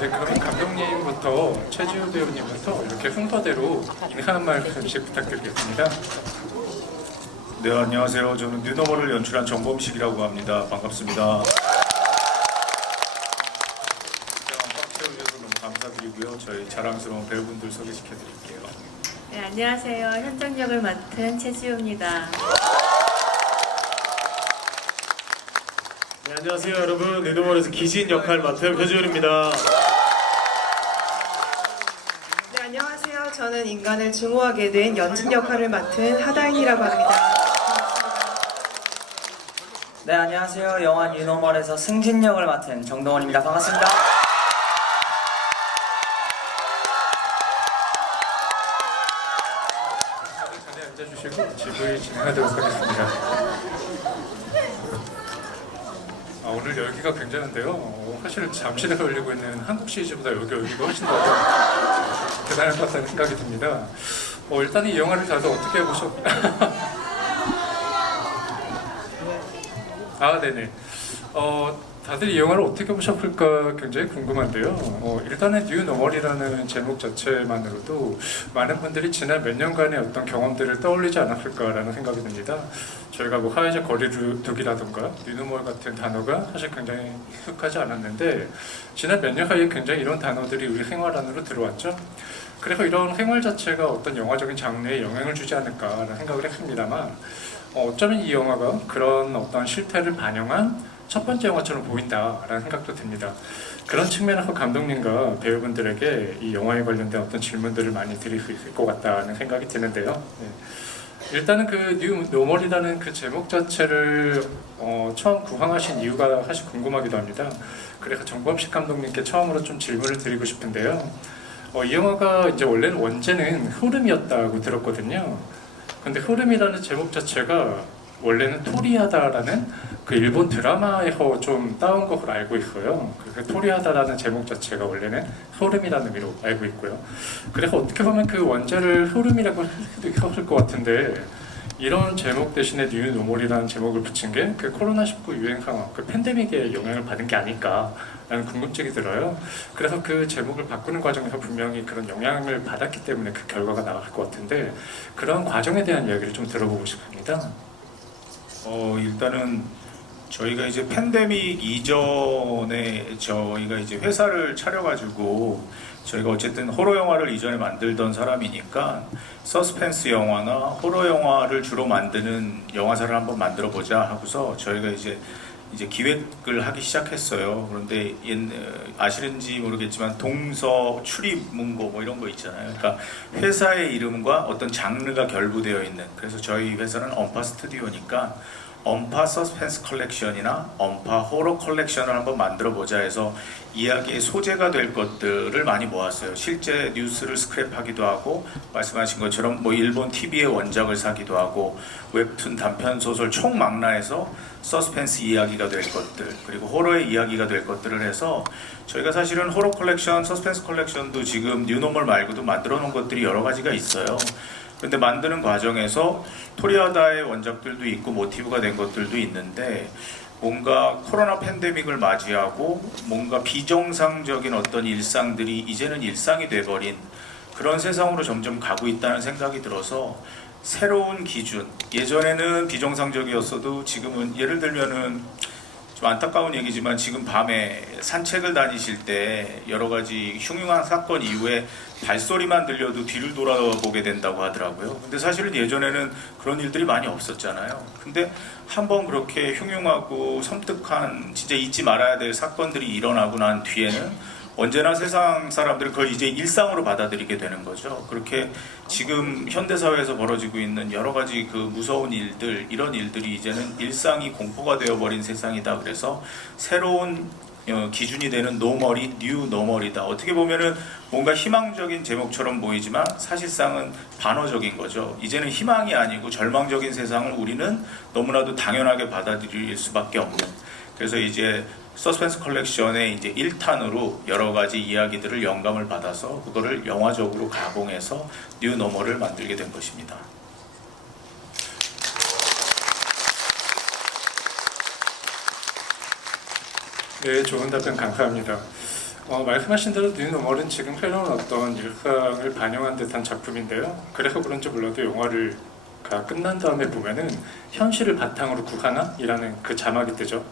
네, 그러면 감독님부터 최지우 배우님부터 이렇게 순서대로 인사 한 말씀씩 부탁드리겠습니다. 네, 안녕하세요. 저는 뉴노멀을 연출한 정범식이라고 합니다. 반갑습니다. 꽉 채워주셔서 너무 감사드리고요. 저희 자랑스러운 배우분들 소개시켜드릴게요. 네, 안녕하세요. 현장 역을 맡은 최지우입니다. 네, 안녕하세요 여러분. 뉴노멀에서 기진 역할 맡은 표지훈입니다. 네, 안녕하세요. 저는 인간을 증오하게 된 연진 역할을 맡은 하다인이라고 합니다. 네, 안녕하세요. 영화 뉴노멀에서 승진 역을 맡은 정동원입니다. 반갑습니다. 자리에 앉아주시고 GV 진행하도록 하겠습니다. 오늘 열기가 굉장한데요. 사실 잠실에 걸리고 있는 한국 시리즈보다 여기가 훨씬 더 대단할 것 같다는 생각이 듭니다. 일단 이 영화를 다들 어떻게 보셨나요? 네네. 다들 이 영화를 어떻게 보셨을까 굉장히 궁금한데요. 일단은 뉴노멀이라는 제목 자체만으로도 많은 분들이 지난 몇 년간의 어떤 경험들을 떠올리지 않았을까라는 생각이 듭니다. 저희가 뭐 사회적 거리두기라던가 뉴노멀 같은 단어가 사실 굉장히 익숙하지 않았는데 지난 몇 년 사이에 굉장히 이런 단어들이 우리 생활 안으로 들어왔죠. 그래서 이런 생활 자체가 어떤 영화적인 장르에 영향을 주지 않을까라는 생각을 했습니다만 어쩌면 이 영화가 그런 어떤 실태를 반영한 첫 번째 영화처럼 보인다라는 생각도 듭니다. 그런 측면에서 감독님과 배우분들에게 이 영화에 관련된 어떤 질문들을 많이 드릴 수 있을 것 같다는 생각이 드는데요. 일단은 그 뉴노멀이라는 그 제목 자체를 처음 구상하신 이유가 사실 궁금하기도 합니다. 그래서 정범식 감독님께 처음으로 좀 질문을 드리고 싶은데요. 이 영화가 이제 원래는 원제는 흐름이었다고 들었거든요. 근데 흐름이라는 제목 자체가 원래는 토리하다라는 그 일본 드라마에서 좀 따온 것으로 알고 있어요. 그래서 토리하다라는 제목 자체가 원래는 흐름이라는 의미로 알고 있고요. 그래서 어떻게 보면 그 원제를 흐름이라고 할 수도 있었을 것 같은데 이런 제목 대신에 뉴노멀이라는 제목을 붙인 게 그 코로나19 유행 상황, 그 팬데믹에 영향을 받은 게 아닐까라는 궁금증이 들어요. 그래서 그 제목을 바꾸는 과정에서 분명히 그런 영향을 받았기 때문에 그 결과가 나왔을 것 같은데 그런 과정에 대한 이야기를 좀 들어보고 싶습니다. 일단은 저희가 이제 팬데믹 이전에 저희가 이제 회사를 차려가지고 저희가 어쨌든 호러 영화를 이전에 만들던 사람이니까 서스펜스 영화나 호러 영화를 주로 만드는 영화사를 한번 만들어 보자 하고서 저희가 이제 기획을 하기 시작했어요. 그런데 아시는지 모르겠지만 동서 출입문고 뭐 이런 거 있잖아요. 그러니까 회사의 이름과 어떤 장르가 결부되어 있는. 그래서 저희 회사는 엄파 스튜디오니까 엄파 서스펜스 컬렉션이나 엄파 호러 컬렉션을 한번 만들어 보자 해서 이야기의 소재가 될 것들을 많이 모았어요. 실제 뉴스를 스크랩하기도 하고 말씀하신 것처럼 뭐 일본 TV의 원작을 사기도 하고 웹툰 단편 소설 총망라해서 서스펜스 이야기가 될 것들 그리고 호러의 이야기가 될 것들을 해서 저희가 사실은 호러 컬렉션, 서스펜스 컬렉션도 지금 뉴노멀 말고도 만들어 놓은 것들이 여러 가지가 있어요. 근데 만드는 과정에서 토리하다의 원작들도 있고 모티브가 된 것들도 있는데 뭔가 코로나 팬데믹을 맞이하고 뭔가 비정상적인 어떤 일상들이 이제는 일상이 돼버린 그런 세상으로 점점 가고 있다는 생각이 들어서 새로운 기준, 예전에는 비정상적이었어도 지금은 예를 들면은 좀 안타까운 얘기지만 지금 밤에 산책을 다니실 때 여러 가지 흉흉한 사건 이후에 발소리만 들려도 뒤를 돌아보게 된다고 하더라고요. 근데 사실은 예전에는 그런 일들이 많이 없었잖아요. 근데 한번 그렇게 흉흉하고 섬뜩한 진짜 잊지 말아야 될 사건들이 일어나고 난 뒤에는 언제나 세상 사람들은 그걸 이제 일상으로 받아들이게 되는 거죠. 그렇게 지금 현대사회에서 벌어지고 있는 여러 가지 그 무서운 일들, 이런 일들이 이제는 일상이 공포가 되어버린 세상이다. 그래서 새로운 기준이 되는 노멀이 뉴노멀이다. 어떻게 보면은 뭔가 희망적인 제목처럼 보이지만 사실상은 반어적인 거죠. 이제는 희망이 아니고 절망적인 세상을 우리는 너무나도 당연하게 받아들일 수밖에 없는. 그래서 이제 서스펜스 컬렉션의 이제 1탄으로 여러 가지 이야기들을 영감을 받아서 그거를 영화적으로 가공해서 뉴노멀을 만들게 된 것입니다. 네, 좋은 답변 감사합니다. 말씀하신 대로 뉴노멀은 지금 흘러온 어떤 일상을 반영한 듯한 작품인데요. 그래서 그런지 몰라도 영화를 끝난 다음에 보면은 현실을 바탕으로 구하나이라는 그 자막이 뜨죠.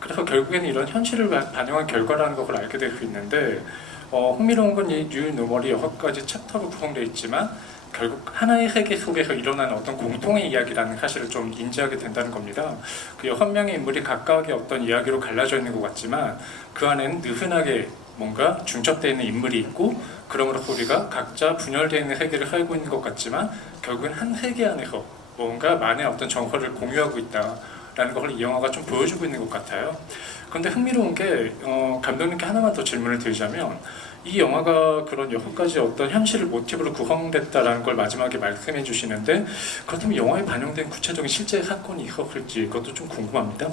그래서 결국에는 이런 현실을 반영한 결과라는 걸 알게 될 수 있는데 흥미로운 건 이 뉴노멀이 6가지 챕터로 구성되어 있지만 결국 하나의 세계 속에서 일어나는 어떤 공통의 이야기라는 사실을 좀 인지하게 된다는 겁니다. 그 6명의 인물이 각각의 어떤 이야기로 갈라져 있는 것 같지만 그 안에는 느슨하게 뭔가 중첩되어 있는 인물이 있고 그러므로 우리가 각자 분열되어 있는 세계를 살고 있는 것 같지만 결국은 한 세계 안에서 뭔가 많은 어떤 정서를 공유하고 있다라는 걸 이 영화가 좀 보여주고 있는 것 같아요. 그런데 흥미로운 게 감독님께 하나만 더 질문을 드리자면 이 영화가 그런 6가지 어떤 현실을 모티브로 구성됐다라는 걸 마지막에 말씀해 주시는데 그렇다면 영화에 반영된 구체적인 실제 사건이 있었을지 그것도 좀 궁금합니다.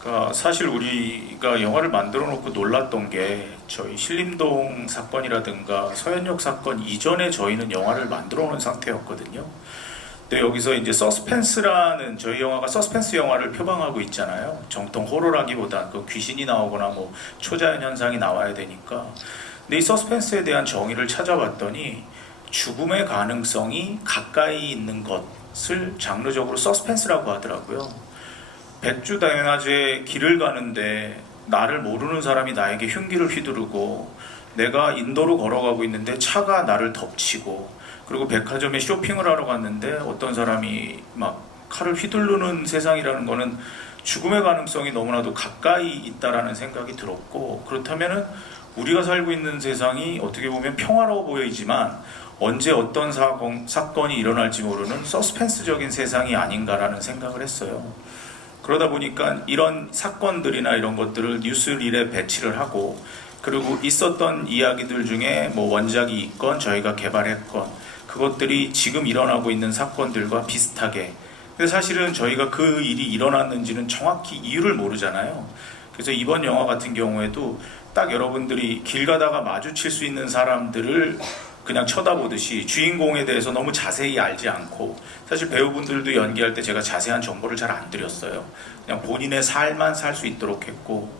그러니까 사실 우리가 영화를 만들어 놓고 놀랐던 게 저희 신림동 사건이라든가 서현역 사건 이전에 저희는 영화를 만들어 놓은 상태였거든요. 근데 여기서 이제 서스펜스라는 저희 영화가 서스펜스 영화를 표방하고 있잖아요. 정통 호러라기보다 그 귀신이 나오거나 뭐 초자연 현상이 나와야 되니까. 근데 이 서스펜스에 대한 정의를 찾아봤더니 죽음의 가능성이 가까이 있는 것을 장르적으로 서스펜스라고 하더라고요. 백주다행하제 길을 가는데 나를 모르는 사람이 나에게 흉기를 휘두르고 내가 인도로 걸어가고 있는데 차가 나를 덮치고 그리고 백화점에 쇼핑을 하러 갔는데 어떤 사람이 막 칼을 휘두르는 세상이라는 거는 죽음의 가능성이 너무나도 가까이 있다라는 생각이 들었고 그렇다면은 우리가 살고 있는 세상이 어떻게 보면 평화로워 보이지만 언제 어떤 사건이 일어날지 모르는 서스펜스적인 세상이 아닌가라는 생각을 했어요. 그러다 보니까 이런 사건들이나 이런 것들을 뉴스릴에 배치를 하고 그리고 있었던 이야기들 중에 뭐 원작이 있건 저희가 개발했건 그것들이 지금 일어나고 있는 사건들과 비슷하게 근데 사실은 저희가 그 일이 일어났는지는 정확히 이유를 모르잖아요. 그래서 이번 영화 같은 경우에도 딱 여러분들이 길 가다가 마주칠 수 있는 사람들을 그냥 쳐다보듯이 주인공에 대해서 너무 자세히 알지 않고 사실 배우분들도 연기할 때 제가 자세한 정보를 잘 안 드렸어요. 그냥 본인의 삶만 살 수 있도록 했고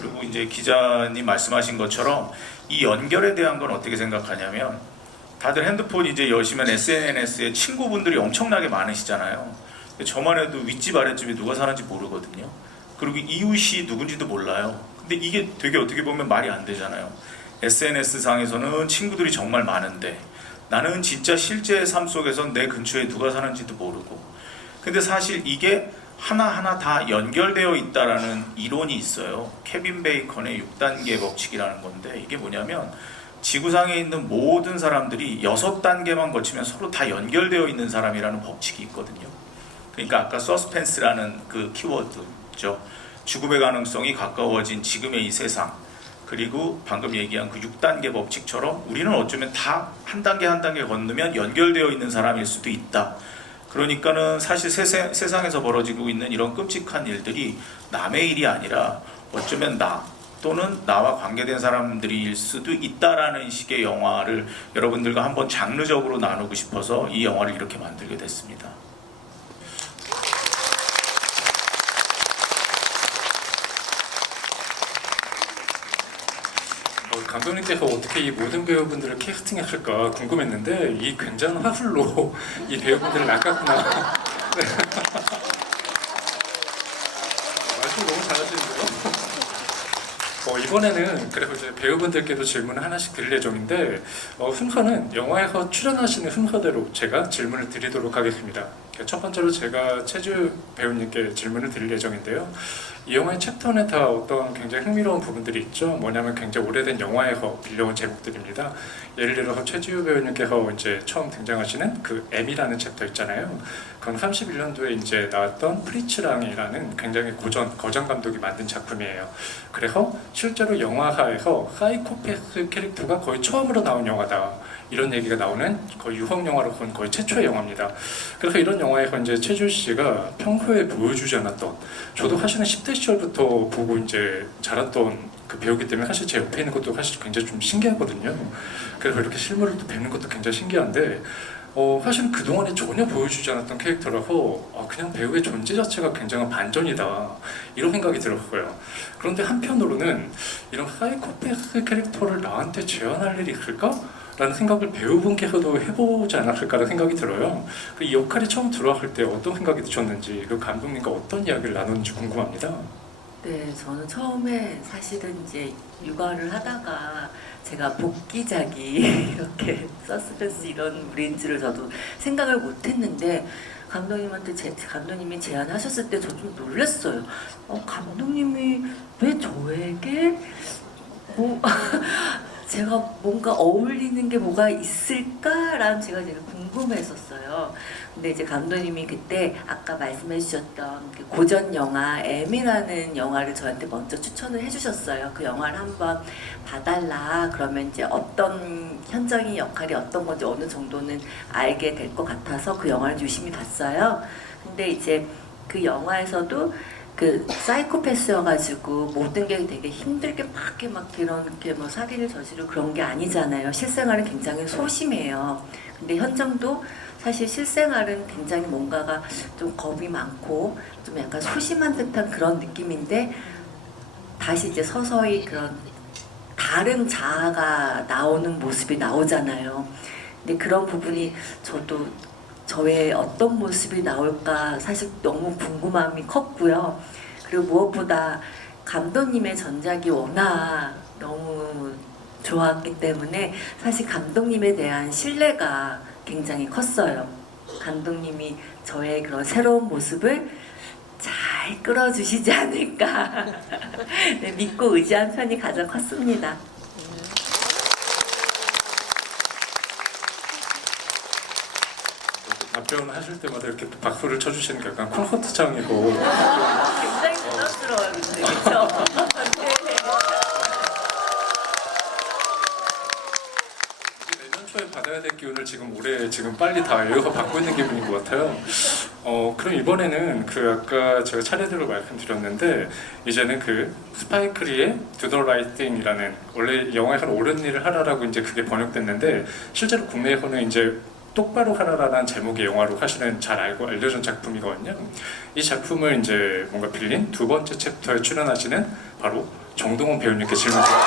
그리고 이제 기자님 말씀하신 것처럼 이 연결에 대한 건 어떻게 생각하냐면 다들 핸드폰 이제 여시면 SNS에 친구분들이 엄청나게 많으시잖아요. 저만 해도 윗집 아랫집에 누가 사는지 모르거든요. 그리고 이웃이 누군지도 몰라요. 근데 이게 되게 어떻게 보면 말이 안 되잖아요. SNS상에서는 친구들이 정말 많은데 나는 진짜 실제 삶 속에선 내 근처에 누가 사는지도 모르고 근데 사실 이게 하나하나 다 연결되어 있다라는 이론이 있어요. 케빈 베이컨의 6단계 법칙이라는 건데 이게 뭐냐면 지구상에 있는 모든 사람들이 6단계만 거치면 서로 다 연결되어 있는 사람이라는 법칙이 있거든요. 그러니까 아까 서스펜스라는 그 키워드죠. 죽음의 가능성이 가까워진 지금의 이 세상 그리고 방금 얘기한 그 6단계 법칙처럼 우리는 어쩌면 다 한 단계 한 단계 건너면 연결되어 있는 사람일 수도 있다. 그러니까는 사실 세상에서 벌어지고 있는 이런 끔찍한 일들이 남의 일이 아니라 어쩌면 나 또는 나와 관계된 사람들일 수도 있다라는 식의 영화를 여러분들과 한번 장르적으로 나누고 싶어서 이 영화를 이렇게 만들게 됐습니다. 감독님께서 어떻게 이 모든 배우분들을 캐스팅했을까 궁금했는데 이 굉장한 화술로 이 배우분들을 낚았구나. 네. 말씀 너무 잘하시는데요. 이번에는 그래서 이제 배우분들께도 질문을 하나씩 드릴 예정인데 순서는 영화에서 출연하시는 순서대로 제가 질문을 드리도록 하겠습니다. 첫 번째로 제가 최주 배우님께 질문을 드릴 예정인데요. 이 영화의 챕터는 다 어떤 굉장히 흥미로운 부분들이 있죠. 뭐냐면 굉장히 오래된 영화에서 빌려온 제목들입니다. 예를 들어서 최지우 배우님께서 이제 처음 등장하시는 그 M이라는 챕터 있잖아요. 그건 31년도에 이제 나왔던 프리츠랑이라는 굉장히 거장 감독이 만든 작품이에요. 그래서 실제로 영화사에서 사이코패스 캐릭터가 거의 처음으로 나온 영화다. 이런 얘기가 나오는 거의 유흥 영화로서는 거의 최초의 영화입니다. 그래서 이런 영화에서 이제 최주 씨가 평소에 보여주지 않았던, 저도 사실은 10대 시절부터 보고 이제 자랐던 그 배우기 때문에 사실 제 옆에 있는 것도 사실 굉장히 좀 신기하거든요. 그래서 이렇게 실물을 또 뵙는 것도 굉장히 신기한데 사실 그동안에 전혀 보여주지 않았던 캐릭터라서 그냥 배우의 존재 자체가 굉장한 반전이다 이런 생각이 들었어요. 그런데 한편으로는 이런 사이코패스 캐릭터를 나한테 제안할 일이 있을까? 라는 생각을 배우분께서도 해보지 않았을까라는 생각이 들어요. 이 역할이 처음 들어왔을 때 어떤 생각이 드셨는지, 그 감독님과 어떤 이야기를 나눴는지 궁금합니다. 네, 저는 처음에 사실은 이제 육아를 하다가 제가 복귀작이 이렇게 서스펜스 이런 물인 줄을 저도 생각을 못했는데 감독님이 제안하셨을 때 저 좀 놀랐어요. 감독님이 왜 저에게 제가 뭔가 어울리는 게 뭐가 있을까라는 제가 되게 궁금했었어요. 근데 이제 감독님이 그때 아까 말씀해 주셨던 그 고전 영화 M이라는 영화를 저한테 먼저 추천을 해주셨어요. 그 영화를 한번 봐달라. 그러면 이제 어떤 현정이 역할이 어떤 건지 어느 정도는 알게 될 것 같아서 그 영화를 유심히 봤어요. 근데 이제 그 영화에서도 그 사이코패스여가지고 모든 게 되게 힘들게 막 이렇게 뭐 살인을 저지르고 그런 게 아니잖아요. 실생활은 굉장히 소심해요. 근데 현정도 사실 실생활은 굉장히 뭔가가 좀 겁이 많고 좀 약간 소심한 듯한 그런 느낌인데 다시 이제 서서히 그런 다른 자아가 나오는 모습이 나오잖아요. 근데 그런 부분이 저도 저의 어떤 모습이 나올까 사실 너무 궁금함이 컸고요. 그리고 무엇보다 감독님의 전작이 워낙 너무 좋았기 때문에 사실 감독님에 대한 신뢰가 굉장히 컸어요. 감독님이 저의 그런 새로운 모습을 잘 끌어주시지 않을까 네, 믿고 의지한 편이 가장 컸습니다. 답변하실 때마다 이렇게 또 박수를 쳐주시는 게 약간 콘서트장이고 굉장히 부담스러워요, 근데 그렇죠? 내년 초에 받아야 될 기운을 지금 올해 지금 빨리 다 이어서 받고 있는 기분인 것 같아요. 그럼 이번에는 그 아까 제가 차례대로 말씀드렸는데 이제는 그 스파이크리의 Do the Right Thing이라는 원래 영화에서는 옳은 일을 하라라고 이제 그게 번역됐는데 실제로 국내에서는 이제 똑바로 하라라는 제목의 영화로 사실은 잘 알고 알려진 작품이거든요. 이 작품을 이제 뭔가 빌린 두 번째 챕터에 출연하시는 바로 정동원 배우님께 질문드립니다.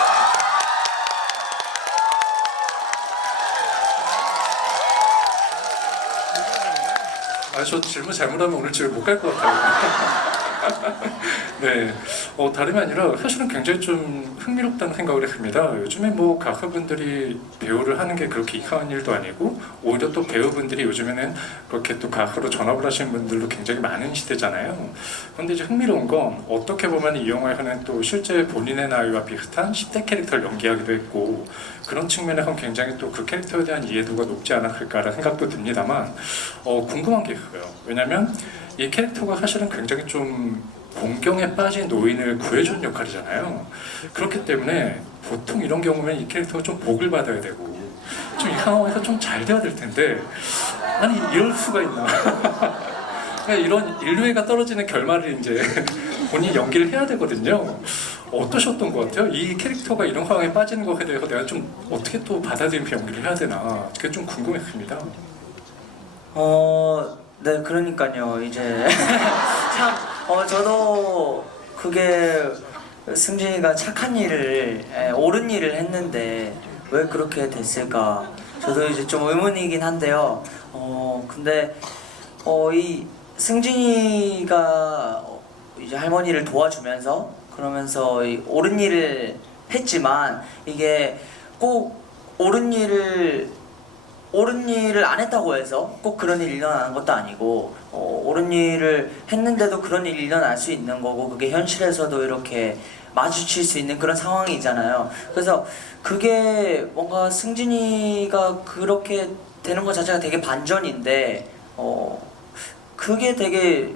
저 질문 잘못하면 오늘 집에 못 갈 것 같아요. 네, 다름이 아니라 사실은 굉장히 좀 흥미롭다는 생각을 했습니다. 요즘에 뭐 가수분들이 배우를 하는 게 그렇게 이상한 일도 아니고 오히려 또 배우분들이 요즘에는 그렇게 또 가수로 전업을 하시는 분들도 굉장히 많은 시대잖아요. 그런데 이제 흥미로운 건 어떻게 보면 이 영화에서는 또 실제 본인의 나이와 비슷한 10대 캐릭터를 연기하기도 했고 그런 측면에서 굉장히 또 그 캐릭터에 대한 이해도가 높지 않았을까라는 생각도 듭니다만 궁금한 게 있어요. 왜냐면 이 캐릭터가 사실은 굉장히 좀 곤경에 빠진 노인을 구해준 역할이잖아요. 그렇기 때문에 보통 이런 경우면 이 캐릭터가 좀 복을 받아야 되고 좀 이 상황에서 좀 잘 돼야 될 텐데 아니 이럴 수가 있나. 이런 인류애가 떨어지는 결말을 이제 본인이 연기를 해야 되거든요. 어떠셨던 것 같아요? 이 캐릭터가 이런 상황에 빠지는 것에 대해서 내가 좀 어떻게 또 받아들이면서 연기를 해야 되나 그게 좀 궁금했습니다. 네, 그러니까요. 이제 참 저도 그게 승진이가 착한 일을 옳은 일을 했는데 왜 그렇게 됐을까? 저도 이제 좀 의문이긴 한데요. 근데 이 승진이가 이제 할머니를 도와주면서 그러면서 이 옳은 일을 했지만 이게 꼭 옳은 일을 안 했다고 해서 꼭 그런 일이 일어나는 것도 아니고 옳은 일을 했는데도 그런 일이 일어날 수 있는 거고 그게 현실에서도 이렇게 마주칠 수 있는 그런 상황이잖아요. 그래서 그게 뭔가 승진이가 그렇게 되는 것 자체가 되게 반전인데 그게 되게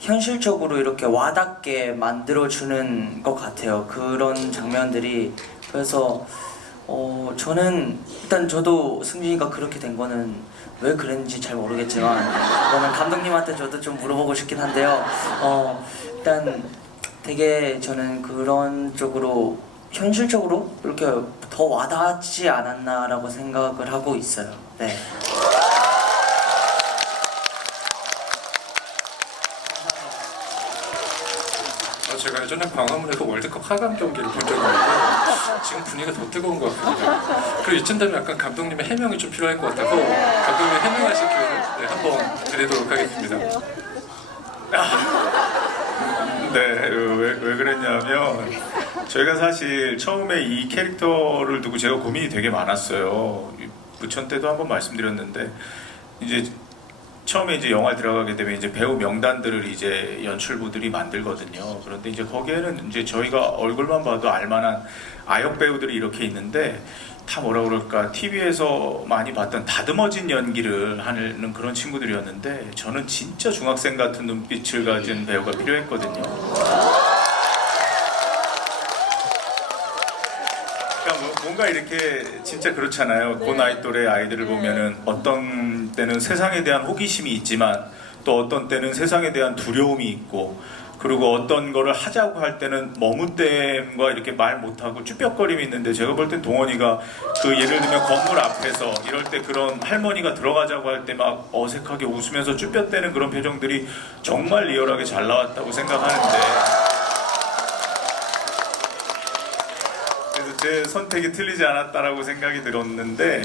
현실적으로 이렇게 와닿게 만들어주는 것 같아요. 그런 장면들이. 그래서 저는 일단 저도 승진이가 그렇게 된 거는 왜 그랬는지 잘 모르겠지만 그거는 감독님한테 저도 좀 물어보고 싶긴 한데요. 일단 되게 저는 그런 쪽으로 현실적으로 이렇게 더 와닿지 않았나라고 생각을 하고 있어요. 네. 예전에 광화문에서 월드컵 4강 경기를 본 적이 있는데 지금 분위기가 더 뜨거운 것 같습니다. 그리고 이쯤 되면 약간 감독님의 해명이 좀 필요할 것 같아서 감독님의 해명하실 기회를 한번 드리도록 하겠습니다. 네, 왜 그랬냐면 저희가 사실 처음에 이 캐릭터를 두고 제가 고민이 되게 많았어요. 부천 때도 한번 말씀드렸는데 이제 처음에 이제 영화 들어가게 되면 이제 배우 명단들을 이제 연출부들이 만들거든요. 그런데 이제 거기에는 이제 저희가 얼굴만 봐도 알만한 아역 배우들이 이렇게 있는데 다 뭐라 그럴까 TV에서 많이 봤던 다듬어진 연기를 하는 그런 친구들이었는데 저는 진짜 중학생 같은 눈빛을 가진 배우가 필요했거든요. 그러니까 뭔가 이렇게 진짜 그렇잖아요. 그 나이 또래 아이들을 보면은 어떤 때는 세상에 대한 호기심이 있지만 또 어떤 때는 세상에 대한 두려움이 있고 그리고 어떤 거를 하자고 할 때는 머뭇댐과 이렇게 말 못하고 쭈뼛거림이 있는데 제가 볼 땐 동원이가 그 예를 들면 건물 앞에서 이럴 때 그런 할머니가 들어가자고 할 때 막 어색하게 웃으면서 쭈뼛대는 그런 표정들이 정말 리얼하게 잘 나왔다고 생각하는데 그래서 제 선택이 틀리지 않았다라고 생각이 들었는데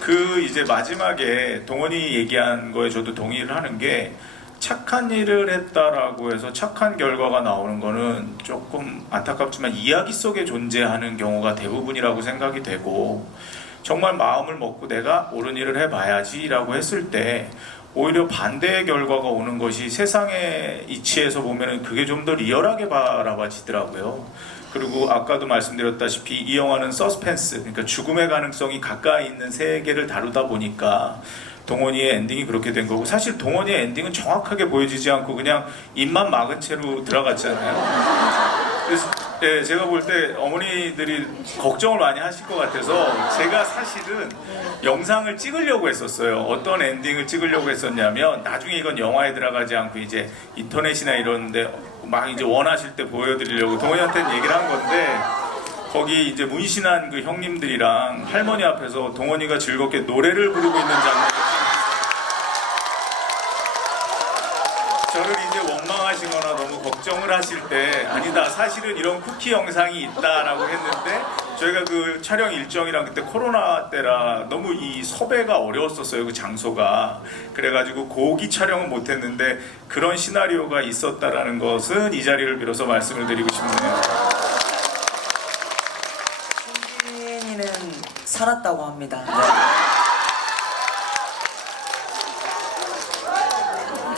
그 이제 마지막에 동원이 얘기한 거에 저도 동의를 하는 게 착한 일을 했다라고 해서 착한 결과가 나오는 거는 조금 안타깝지만 이야기 속에 존재하는 경우가 대부분이라고 생각이 되고 정말 마음을 먹고 내가 옳은 일을 해봐야지라고 했을 때 오히려 반대의 결과가 오는 것이 세상의 이치에서 보면은 그게 좀 더 리얼하게 바라봐지더라고요. 그리고 아까도 말씀드렸다시피 이 영화는 서스펜스, 그러니까 죽음의 가능성이 가까이 있는 세계를 다루다 보니까 동원이의 엔딩이 그렇게 된 거고 사실 동원이의 엔딩은 정확하게 보여지지 않고 그냥 입만 막은 채로 들어갔잖아요. 그래서 예, 제가 볼 때 어머니들이 걱정을 많이 하실 것 같아서 제가 사실은 영상을 찍으려고 했었어요. 어떤 엔딩을 찍으려고 했었냐면 나중에 이건 영화에 들어가지 않고 이제 인터넷이나 이런데 막 이제 원하실 때 보여드리려고 동원이한테는 얘기를 한 건데 거기 이제 문신한 그 형님들이랑 할머니 앞에서 동원이가 즐겁게 노래를 부르고 있는 장면을 저를 이제 원망하시거나 너무 걱정을 하실 때 아니다 사실은 이런 쿠키 영상이 있다라고 했는데 저희가 그 촬영 일정이랑 그때 코로나 때라 너무 이 섭외가 어려웠었어요. 그 장소가 그래가지고 고기 촬영은 못했는데 그런 시나리오가 있었다라는 것은 이 자리를 빌어서 말씀을 드리고 싶네요. 송진이는 살았다고 합니다.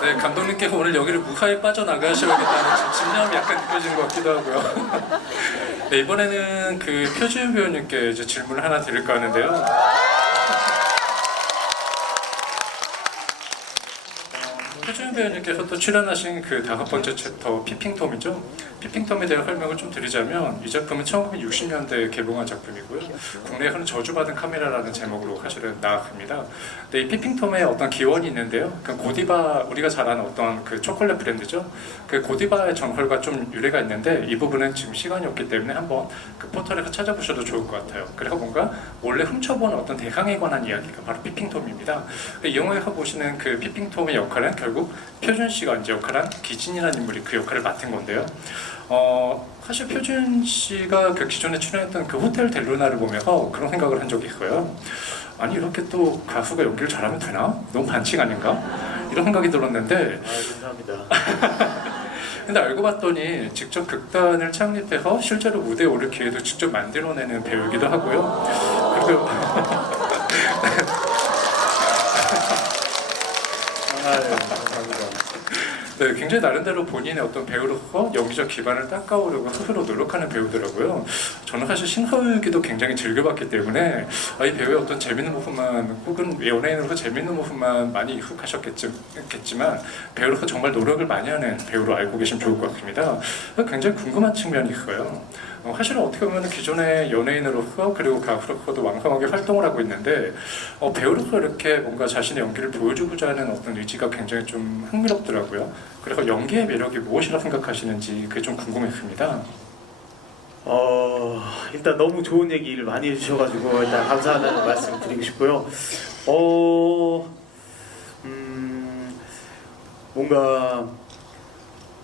네, 감독님께서 오늘 여기를 무사히 빠져나가셔야겠다는 지금 집념이 약간 느껴지는 것 같기도 하고요. 네, 이번에는 그 표지은 배우님께 이제 질문을 하나 드릴까 하는데요. 표지은 배우님께서 또 출연하신 그 5번째 챕터 피핑톰이죠. 피핑톰에 대한 설명을 좀 드리자면 이 작품은 1960년대에 개봉한 작품이고요. 국내에 흔히 저주받은 카메라라는 제목으로 사실은 나왔습니다. 근데 이 피핑톰에 어떤 기원이 있는데요. 그 고디바 우리가 잘 아는 어떤 그 초콜릿 브랜드죠. 그 고디바의 전설과 좀 유래가 있는데 이 부분은 지금 시간이 없기 때문에 한번 그 포털에서 찾아보셔도 좋을 것 같아요. 그래서 뭔가 원래 훔쳐본 어떤 대상에 관한 이야기가 바로 피핑톰입니다. 이 영화에서 보시는 그 피핑톰의 역할은 결국 표준 씨가 이제 역할한 기진이라는 인물이 그 역할을 맡은 건데요. 사실 표준 씨가 그 기존에 출연했던 그 호텔 델루나를 보면서 그런 생각을 한 적이 있어요. 아니 이렇게 또 가수가 연기를 잘하면 되나? 너무 반칙 아닌가? 이런 생각이 들었는데 감사합니다. 근데 알고 봤더니 직접 극단을 창립해서 실제로 무대에 오를 기회도 직접 만들어내는 배우이기도 하고요. 그리고 감사합니다. 네, 굉장히 나름대로 본인의 어떤 배우로서 연기적 기반을 닦아오려고 스스로 노력하는 배우더라고요. 저는 사실 신서유기도 굉장히 즐겨봤기 때문에 이 배우의 어떤 재밌는 모습만 혹은 연예인으로서 재밌는 모습만 많이 익숙하셨겠지만 배우로서 정말 노력을 많이 하는 배우로 알고 계시면 좋을 것 같습니다. 굉장히 궁금한 측면이 있어요. 사실은 어떻게 보면 기존의 연예인으로서 그리고 가수로서도 왕성하게 활동을 하고 있는데 배우로서 이렇게 뭔가 자신의 연기를 보여주고자 하는 어떤 의지가 굉장히 좀 흥미롭더라고요. 그래서 연기의 매력이 무엇이라 생각하시는지 그게 좀 궁금했습니다. 일단 너무 좋은 얘기를 많이 해주셔가지고 일단 감사하다는 말씀 드리고 싶고요. 뭔가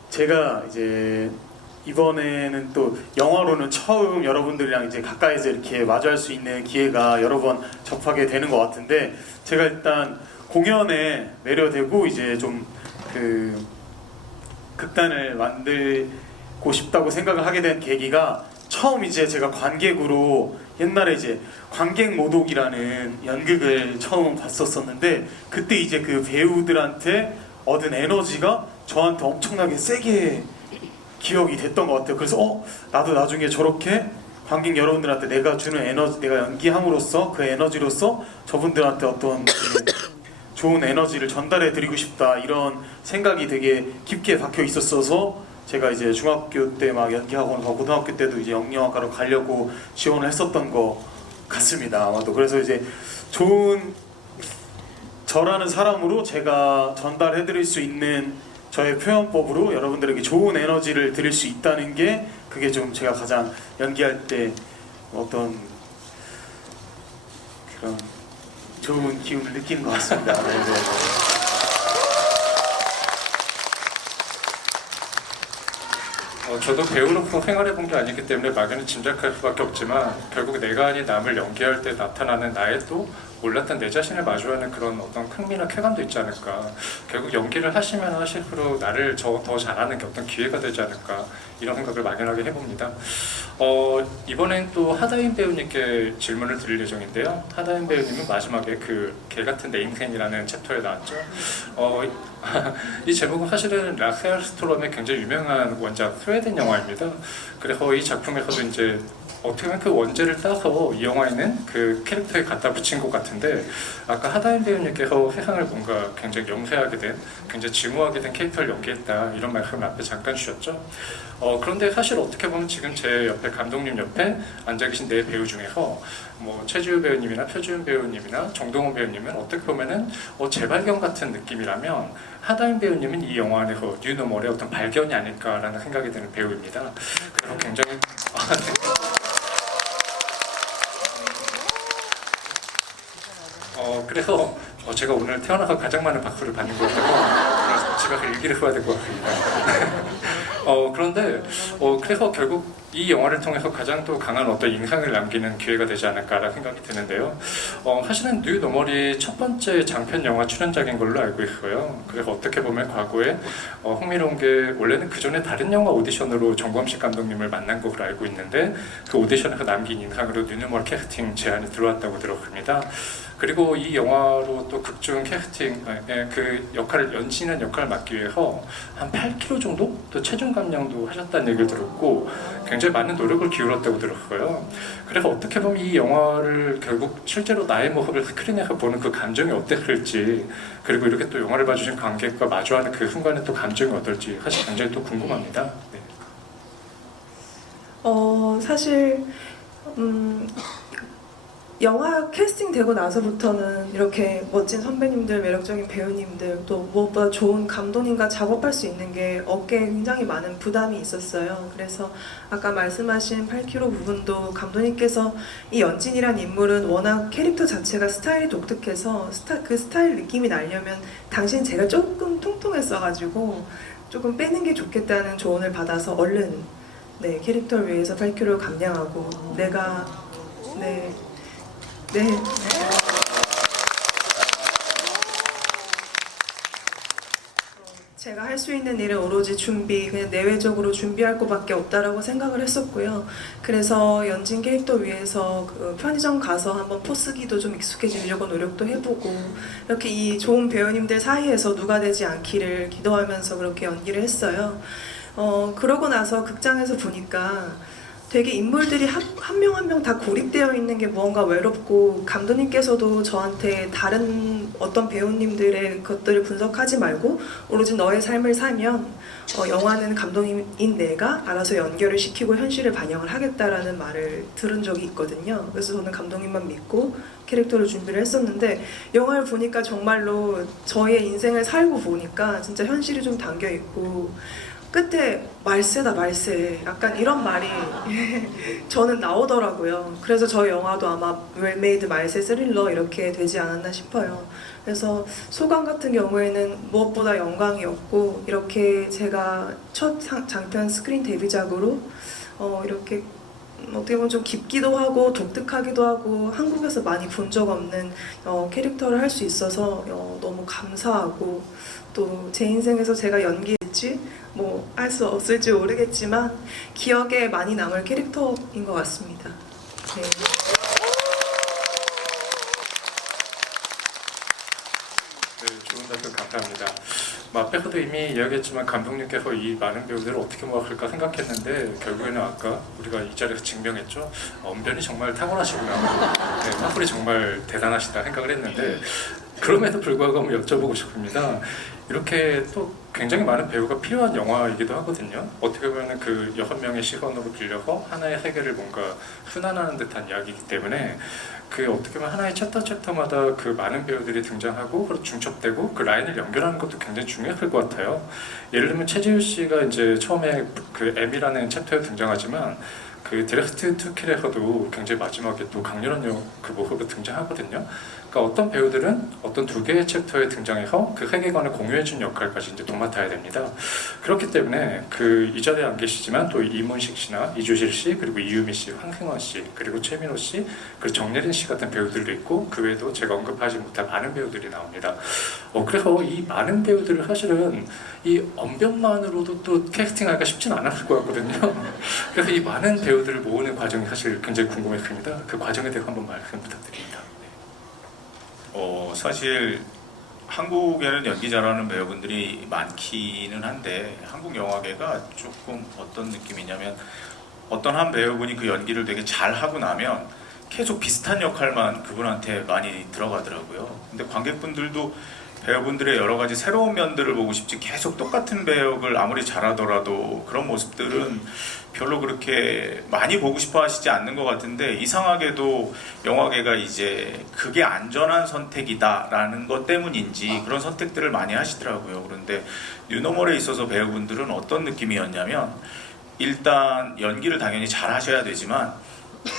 제가 이제 이번에는 또 영화로는 처음 여러분들이랑 이제 가까이서 이렇게 마주할 수 있는 기회가 여러 번 접하게 되는 것 같은데, 제가 일단 공연에 매료되고 이제 좀 그 극단을 만들고 싶다고 생각을 하게 된 계기가, 처음 이제 제가 관객으로 옛날에 이제 관객모독이라는 연극을 처음 봤었었는데, 그때 이제 그 배우들한테 얻은 에너지가 저한테 엄청나게 세게 기억이 됐던 것 같아요. 그래서 나도 나중에 저렇게 관객 여러분들한테 내가 주는 에너지, 내가 연기함으로써 그 에너지로서 저분들한테 어떤 좋은 에너지를 전달해 드리고 싶다, 이런 생각이 되게 깊게 박혀 있었어서 제가 이제 중학교 때 막 연기학원 가고 고등학교 때도 이제 영영학과로 가려고 지원을 했었던 것 같습니다. 아마도. 그래서 이제 좋은 저라는 사람으로 제가 전달해 드릴 수 있는 저의 표현법으로 여러분들에게 좋은 에너지를 드릴 수 있다는 게, 그게 좀 제가 가장 연기할 때 어떤 그런 좋은 기운을 느끼는 것 같습니다. 네, 네. 저도 배우로서 생활해 본 게 아니기 때문에 막연히 짐작할 수밖에 없지만, 결국 내가 아닌 남을 연기할 때 나타나는 나의 또 몰랐던 내 자신을 마주하는 그런 어떤 흥미나 쾌감도 있지 않을까. 결국 연기를 하시면 하실수록 나를 더 잘하는 게 어떤 기회가 되지 않을까, 이런 생각을 막연하게 해봅니다. 이번엔 또 하다인 배우님께 질문을 드릴 예정인데요. 하다인 배우님은 마지막에 그 개같은 내 인생이라는 챕터에 나왔죠. 이 제목은 사실은 라셀 스트롬의 굉장히 유명한 원작 스웨덴 영화입니다. 그래서 이 작품에서도 이제 어떻게 보면 그 원제를 따서 이 영화에는 그 캐릭터에 갖다 붙인 것 같은데, 아까 하다인 배우님께서 세상을 뭔가 굉장히 영세하게 된, 굉장히 증오하게 된 캐릭터를 연기했다, 이런 말씀을 앞에 잠깐 주셨죠. 그런데 사실 어떻게 보면 지금 제 옆에, 감독님 옆에 앉아 계신 네 배우 중에서 뭐 최지우 배우님이나 표지훈 배우님이나 정동원 배우님은 어떻게 보면은 재발견 같은 느낌이라면, 하다인 배우님은 이 영화 안에서 뉴노멀의 어떤 발견이 아닐까라는 생각이 드는 배우입니다. 그래서 굉장히 그래서 제가 오늘 태어나서 가장 많은 박수를 받는 것 같아서 그래서 집에 가서 일기를 써야 될 것 같습니다. 그런데 그래서 결국 이 영화를 통해서 가장 또 강한 어떤 인상을 남기는 기회가 되지 않을까라는 생각이 드는데요. 사실은 뉴 노멀이 첫 번째 장편 영화 출연작인 걸로 알고 있어요. 그래서 어떻게 보면 과거에 흥미로운 게, 원래는 그 전에 다른 영화 오디션으로 정범식 감독님을 만난 것으로 알고 있는데, 그 오디션에서 남긴 인상으로 뉴 노멀 캐스팅 제안이 들어왔다고 들었습니다. 그리고 이 영화로 또 극중 캐스팅, 그 역할을, 연신한 역할을 맡기 위해서 한 8kg 정도 또 체중 감량도 하셨다는 얘기를 들었고, 굉장히 많은 노력을 기울였다고 들었어요. 그래서 어떻게 보면 이 영화를 결국 실제로 나의 모습을 스크린에서 보는 그 감정이 어땠을지, 그리고 이렇게 또 영화를 봐주신 관객과 마주하는 그 순간에 또 감정이 어떨지 사실 굉장히 또 궁금합니다. 네. 사실 영화 캐스팅 되고 나서부터는 이렇게 멋진 선배님들, 매력적인 배우님들, 또 무엇보다 좋은 감독님과 작업할 수 있는 게 어깨에 굉장히 많은 부담이 있었어요. 그래서 아까 말씀하신 8kg 부분도 감독님께서 이 연진이란 인물은 워낙 캐릭터 자체가 스타일이 독특해서 그 스타일 느낌이 나려면 당신 제가 조금 통통했어가지고 조금 빼는 게 좋겠다는 조언을 받아서 얼른 캐릭터를 위해서 8kg를 감량하고 제가 할 수 있는 일은 오로지 준비, 그냥 내외적으로 준비할 것밖에 없다라고 생각을 했었고요. 그래서 연진 캐릭터 위해서 그 편의점 가서 한번 포스기도 좀 익숙해지려고 노력도 해보고, 이렇게 이 좋은 배우님들 사이에서 누가 되지 않기를 기도하면서 그렇게 연기를 했어요. 그러고 나서 극장에서 보니까 되게 인물들이 한 명 한 명 다 고립되어 있는 게 무언가 외롭고, 감독님께서도 저한테 다른 어떤 배우님들의 것들을 분석하지 말고 오로지 너의 삶을 살면 영화는 감독님인 내가 알아서 연결을 시키고 현실을 반영을 하겠다라는 말을 들은 적이 있거든요. 그래서 저는 감독님만 믿고 캐릭터를 준비를 했었는데, 영화를 보니까 정말로 저의 인생을 살고 보니까 진짜 현실이 좀 담겨 있고, 끝에 말세다 말세 약간 이런 말이 저는 나오더라고요. 그래서 저희 영화도 아마 웰메이드 말세 스릴러 이렇게 되지 않았나 싶어요. 그래서 소감 같은 경우에는 무엇보다 영광이었고 이렇게 제가 첫 장편 스크린 데뷔작으로 이렇게 어떻게 보면 좀 깊기도 하고 독특하기도 하고 한국에서 많이 본 적 없는 캐릭터를 할 수 있어서 너무 감사하고 또 제 인생에서 제가 연기했지 뭐 할 수 없을지 모르겠지만 기억에 많이 남을 캐릭터인 것 같습니다. 네. 네, 좋은 답변 감사합니다. 앞에서도 이미 이야기했지만 감독님께서 이 많은 배우들을 어떻게 모아갈까 생각했는데 결국에는 아까 우리가 이 자리에서 증명했죠. 언변이 정말 탁월하시구나. 네, 화풀이 정말 대단하시다 생각을 했는데 그럼에도 불구하고 한번 여쭤보고 싶습니다. 이렇게 또 굉장히 많은 배우가 필요한 영화이기도 하거든요. 어떻게 보면 그 6명의 시선으로 빌려서 하나의 세계를 뭔가 순환하는 듯한 이야기이기 때문에 그 어떻게 보면 하나의 챕터마다 그 많은 배우들이 등장하고 그리고 중첩되고 그 라인을 연결하는 것도 굉장히 중요할 것 같아요. 예를 들면 최지우 씨가 이제 처음에 그 M이라는 챕터에 등장하지만 그 디렉트 투 킬에서도 굉장히 마지막에 또 강렬한 그 모습으로 등장하거든요. 그러니까 어떤 배우들은 어떤 두 개의 챕터에 등장해서 그 세계관을 공유해준 역할까지 이제 도맡아야 됩니다. 그렇기 때문에 그 이 자리에 안 계시지만 또 이문식 씨나 이주실 씨 그리고 이유미 씨, 황승원 씨 그리고 최민호 씨 그리고 정예린 씨 같은 배우들도 있고 그 외에도 제가 언급하지 못한 많은 배우들이 나옵니다. 그래서 이 많은 배우들을 사실은 이 언변만으로도 또 캐스팅하기가 쉽지는 않았을 것 같거든요. 그래서 이 많은 배우들을 모으는 과정이 사실 굉장히 궁금했습니다. 그 과정에 대해서 한번 말씀 부탁드립니다. 사실 한국에는 연기 잘하는 배우분들이 많기는 한데 한국 영화계가 조금 어떤 느낌이냐면 어떤 한 배우분이 그 연기를 되게 잘하고 나면 계속 비슷한 역할만 그분한테 많이 들어가더라고요. 근데 관객분들도 배우분들의 여러 가지 새로운 면들을 보고 싶지 계속 똑같은 배역을 아무리 잘하더라도 그런 모습들은 별로 그렇게 많이 보고 싶어 하시지 않는 것 같은데 이상하게도 영화계가 이제 그게 안전한 선택이다라는 것 때문인지 그런 선택들을 많이 하시더라고요. 그런데 뉴노멀에 있어서 배우분들은 어떤 느낌이었냐면 일단 연기를 당연히 잘 하셔야 되지만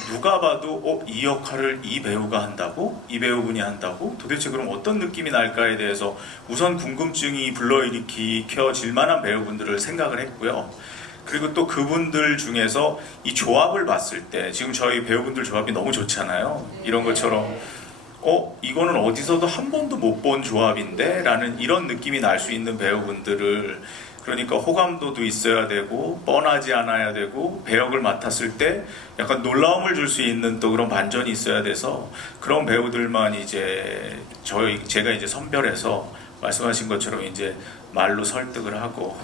누가 봐도 이 역할을 이 배우가 한다고? 이 배우분이 한다고? 도대체 그럼 어떤 느낌이 날까에 대해서 우선 궁금증이 불러일으키켜질 만한 배우분들을 생각을 했고요. 그리고 또 그분들 중에서 이 조합을 봤을 때 지금 저희 배우분들 조합이 너무 좋잖아요. 이런 것처럼 이거는 어디서도 한 번도 못 본 조합인데? 라는 이런 느낌이 날 수 있는 배우분들을 그러니까 호감도도 있어야 되고 뻔하지 않아야 되고 배역을 맡았을 때 약간 놀라움을 줄 수 있는 또 그런 반전이 있어야 돼서 그런 배우들만 이제 제가 이제 선별해서 말씀하신 것처럼 이제 말로 설득을 하고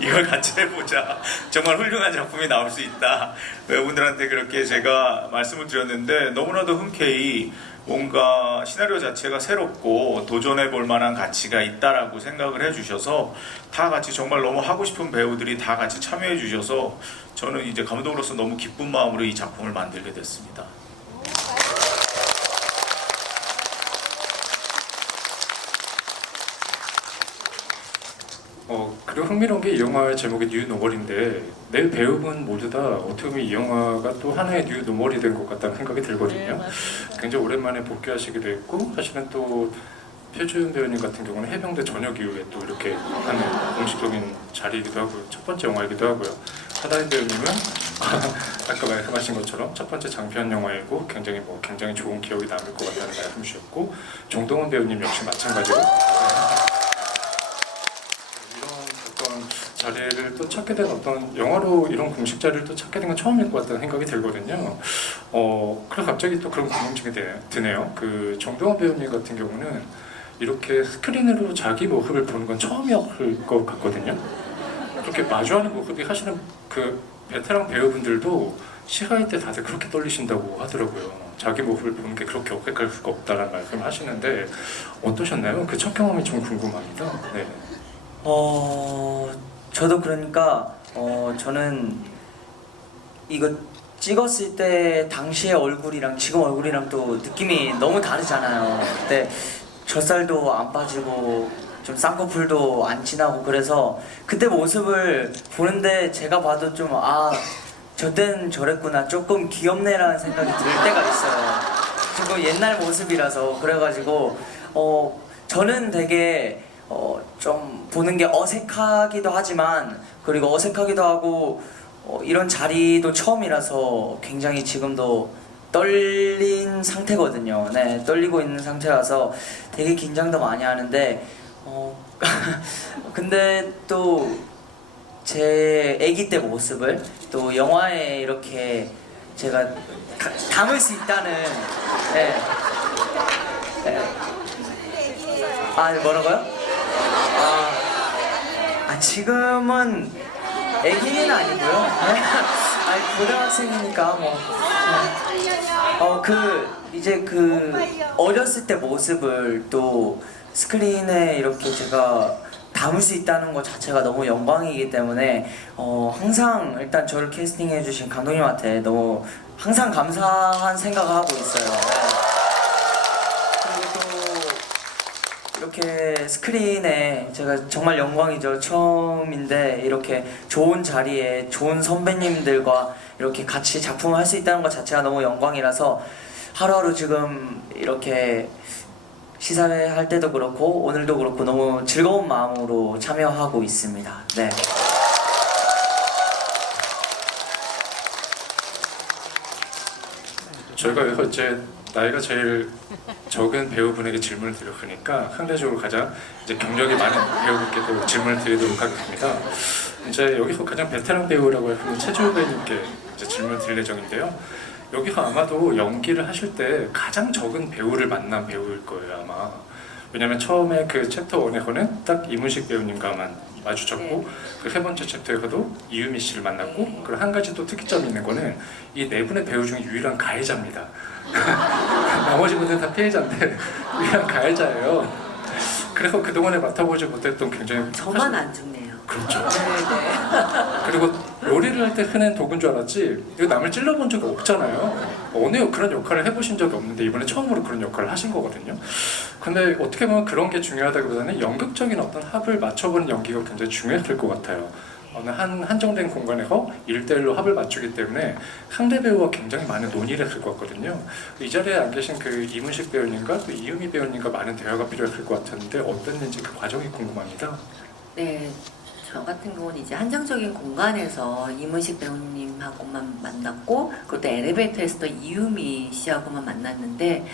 이걸 같이 해보자 정말 훌륭한 작품이 나올 수 있다 배우분들한테 그렇게 제가 말씀을 드렸는데 너무나도 흔쾌히 뭔가 시나리오 자체가 새롭고 도전해 볼 만한 가치가 있다라고 생각을 해주셔서 다 같이 정말 너무 하고 싶은 배우들이 다 같이 참여해 주셔서 저는 이제 감독으로서 너무 기쁜 마음으로 이 작품을 만들게 됐습니다. 그리고 흥미로운 게 이 영화의 제목이 뉴 노멀인데 내 배우분 모두 다 어떻게 보면 이 영화가 또 하나의 뉴 노멀이 된 것 같다는 생각이 들거든요. 굉장히 오랜만에 복귀하시기도 했고 사실은 또 표준 배우님 같은 경우는 해병대 전역 이후에 또 이렇게 하는 공식적인 자리이기도 하고 첫 번째 영화이기도 하고요. 하다인 배우님은 아까 말씀하신 것처럼 첫 번째 장편 영화이고 굉장히 좋은 기억이 남을 것 같다는 말씀 주셨고 종동원 배우님 역시 마찬가지로 자리를 또 찾게 된 어떤 영화로 이런 공식 자리를 또 찾게 된 건 처음일 것 같다는 생각이 들거든요. 그래서 갑자기 또 그런 궁금증이 드네요. 그 정동원 배우님 같은 경우는 이렇게 스크린으로 자기 모습을 보는 건 처음이었을 것 같거든요. 그렇게 마주하는 모습이 사실은 그 베테랑 배우분들도 시가일 때 다들 그렇게 떨리신다고 하더라고요. 자기 모습을 보는 게 그렇게 어색할 수가 없다는 말씀을 하시는데 어떠셨나요? 그 첫 경험이 좀 궁금합니다. 네. 저도 그러니까 저는 이거 찍었을 때 당시의 얼굴이랑 지금 얼굴이랑 또 느낌이 너무 다르잖아요. 그때 젖살도 안 빠지고 좀 쌍꺼풀도 안 진하고 그래서 그때 모습을 보는데 제가 봐도 좀 저땐 저랬구나 조금 귀엽네라는 생각이 들 때가 있어요. 지금 옛날 모습이라서 그래가지고 저는 되게 좀 보는 게 어색하기도 하지만 그리고 어색하기도 하고 이런 자리도 처음이라서 굉장히 지금도 떨린 상태거든요. 네, 떨리고 있는 상태라서 되게 긴장도 많이 하는데 근데 또 제 아기 때 모습을 또 영화에 이렇게 제가 담을 수 있다는 네. 뭐라고요? 지금은 아기는 아니고요. 고등학생이니까 이제 어렸을 때 모습을 또 스크린에 이렇게 제가 담을 수 있다는 것 자체가 너무 영광이기 때문에 항상 일단 저를 캐스팅해 주신 감독님한테 너무 항상 감사한 생각을 하고 있어요. 그리고 또 이렇게 스크린에 제가 정말 영광이죠. 처음인데 이렇게 좋은 자리에 좋은 선배님들과 이렇게 같이 작품을 할 수 있다는 것 자체가 너무 영광이라서 하루하루 지금 이렇게 시사회 할 때도 그렇고 오늘도 그렇고 너무 즐거운 마음으로 참여하고 있습니다. 네. 저희가 이제 나이가 제일 적은 배우분에게 질문을 드려보니까 상대적으로 가장 이제 경력이 많은 배우분께도 질문을 드리도록 하겠습니다. 이제 여기서 가장 베테랑 배우라고 하는 최주호 배우님께 이제 질문을 드릴 예정인데요. 여기서 아마도 연기를 하실 때 가장 적은 배우를 만난 배우일 거예요 아마. 왜냐면 처음에 그 챕터 1에서는 딱 이문식 배우님과만 마주쳤고 그 세 번째 챕터에서도 이유미 씨를 만났고 그리고 한 가지 또 특이점이 있는 거는 이 네 분의 배우 중에 유일한 가해자입니다. 나머지 분들은 다 피해자인데 유일한 가해자예요. 그래서 그동안에 맡아보지 못했던 굉장히 저만 안 죽네요. 그렇죠. 네네. 그리고 요리를 할 때 흔한 도구인 줄 알았지 이거 남을 찔러본 적이 없잖아요. 어느 그런 역할을 해보신 적이 없는데 이번에 처음으로 그런 역할을 하신 거거든요. 근데 어떻게 보면 그런 게 중요하다기보다는 연극적인 어떤 합을 맞춰보는 연기가 굉장히 중요했을 것 같아요. 어느 한정된 공간에서 1대1로 합을 맞추기 때문에 상대 배우와 굉장히 많은 논의를 했을 것 같거든요. 이 자리에 안 계신 그 이문식 배우님과 또 이유미 배우님과 많은 대화가 필요했을 것 같았는데 어땠는지 그 과정이 궁금합니다. 네, 저 같은 경우는 이제 한정적인 공간에서 이문식 배우님하고만 만났고 그것도 엘리베이터에서도 이유미 씨하고만 만났는데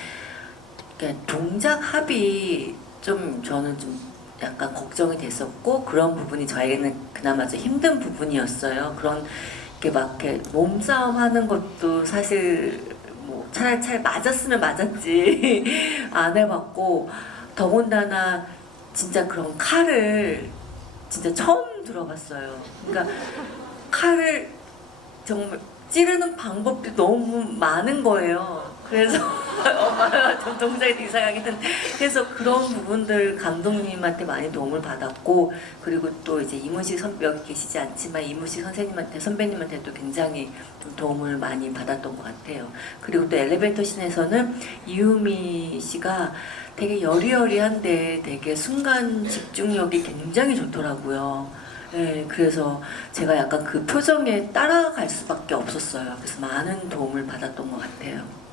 그러니까 동작 합이 좀 저는 좀 약간 걱정이 됐었고 그런 부분이 저에게는 그나마 좀 힘든 부분이었어요. 그런 게 막 이렇게 몸싸움 하는 것도 사실 뭐 차라리 잘 맞았으면 맞았지 안 해봤고 더군다나 진짜 그런 칼을 진짜 처음 들어봤어요. 그러니까 칼을 정말 찌르는 방법도 너무 많은 거예요. 그래서 엄마가 좀 동작이 이상하긴 한데 그래서 그런 부분들 감독님한테 많이 도움을 받았고 그리고 또 이제 이문식 여기 계시지 않지만 이문식 선배님한테도 굉장히 좀 도움을 많이 받았던 것 같아요. 그리고 또 엘리베이터 씬에서는 이유미 씨가 되게 여리여리한데 되게 순간 집중력이 굉장히 좋더라고요. 네, 그래서 제가 약간 그 표정에 따라갈 수밖에 없었어요. 그래서 많은 도움을 받았던 것 같아요.